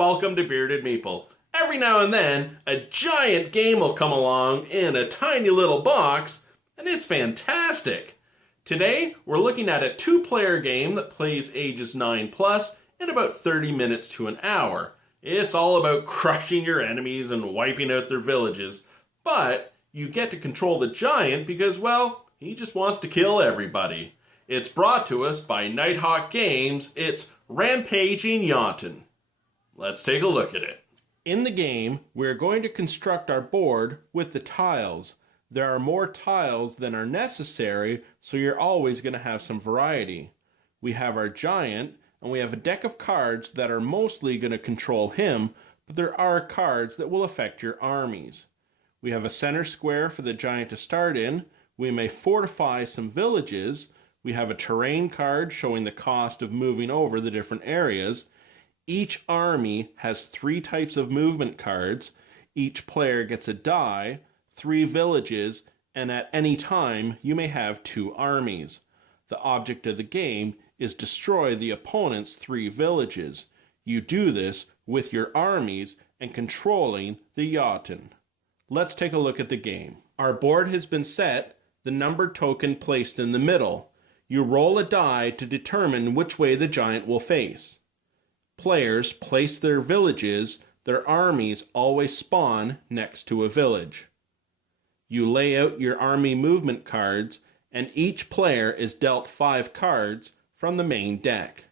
welcome to Bearded Meeple. Every now and then, a giant game will come along in a tiny little box, and it's fantastic. Today, we're looking at a 2-player game that plays ages 9 plus in about 30 minutes to an hour. It's all about crushing your enemies and wiping out their villages, but you get to control the giant because, well, he just wants to kill everybody. It's brought to us by Nighthawk Games. It's Rampaging Jotunn. Let's take a look at it. In the game, we're going to construct our board with the tiles. There are more tiles than are necessary, so you're always going to have some variety. We have our giant, and we have a deck of cards that are mostly going to control him, but there are cards that will affect your armies. We have a center square for the giant to start in. We may fortify some villages. We have a terrain card showing the cost of moving over the different areas. Each army has 3 types of movement cards. Each player gets a die, 3 villages, and at any time you may have 2 armies. The object of the game is destroy the opponent's 3 villages. You do this with your armies and controlling the Jotunn. Let's take a look at the game. Our board has been set, the numbered token placed in the middle. You roll a die to determine which way the giant will face. Players place their villages, their armies always spawn next to a village. You lay out your army movement cards, and each player is dealt 5 cards from the main deck.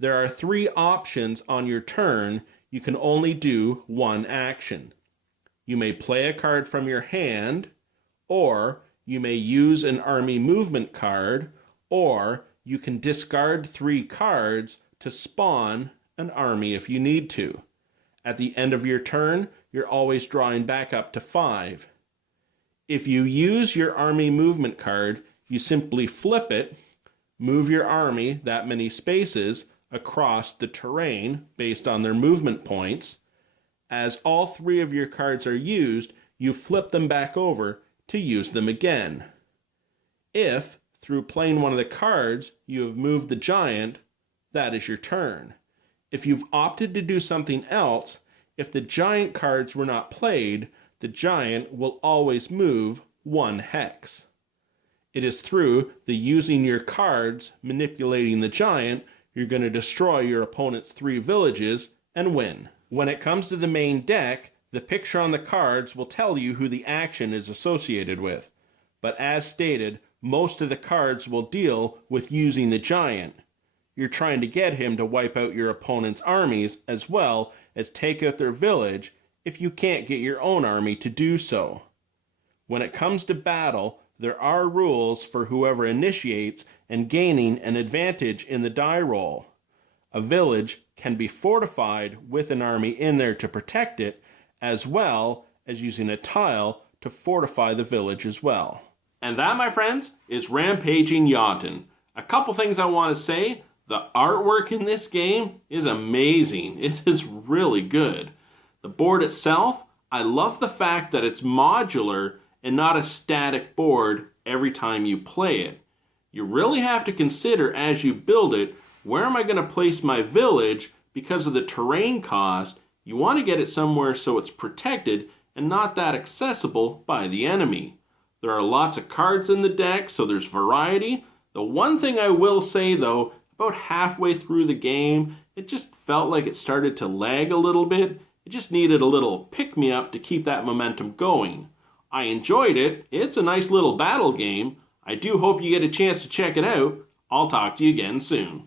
There are 3 options on your turn. You can only do 1 action. You may play a card from your hand, or you may use an army movement card, or you can discard 3 cards to spawn an army if you need to. At the end of your turn, you're always drawing back up to 5. If you use your army movement card, you simply flip it, move your army that many spaces across the terrain based on their movement points. As all 3 of your cards are used, you flip them back over to use them again. If, through playing one of the cards, you have moved the giant, that is your turn. If you've opted to do something else, if the giant cards were not played, the giant will always move 1 hex. It is through the using your cards, manipulating the giant, you're going to destroy your opponent's 3 villages and win. When it comes to the main deck, the picture on the cards will tell you who the action is associated with. But as stated, most of the cards will deal with using the giant. You're trying to get him to wipe out your opponent's armies as well as take out their village if you can't get your own army to do so. When it comes to battle, there are rules for whoever initiates and gaining an advantage in the die roll. A village can be fortified with an army in there to protect it, as well as using a tile to fortify the village as well. And that, my friends, is Rampaging Jotunn. A couple things I want to say. The artwork in this game is amazing. It is really good. The board itself, I love the fact that it's modular and not a static board every time you play it. You really have to consider as you build it, where am I going to place my village because of the terrain cost? You want to get it somewhere so it's protected and not that accessible by the enemy. There are lots of cards in the deck, so there's variety. The one thing I will say, though, about halfway through the game, it just felt like it started to lag a little bit. It just needed a little pick-me-up to keep that momentum going. I enjoyed it. It's a nice little battle game. I do hope you get a chance to check it out. I'll talk to you again soon.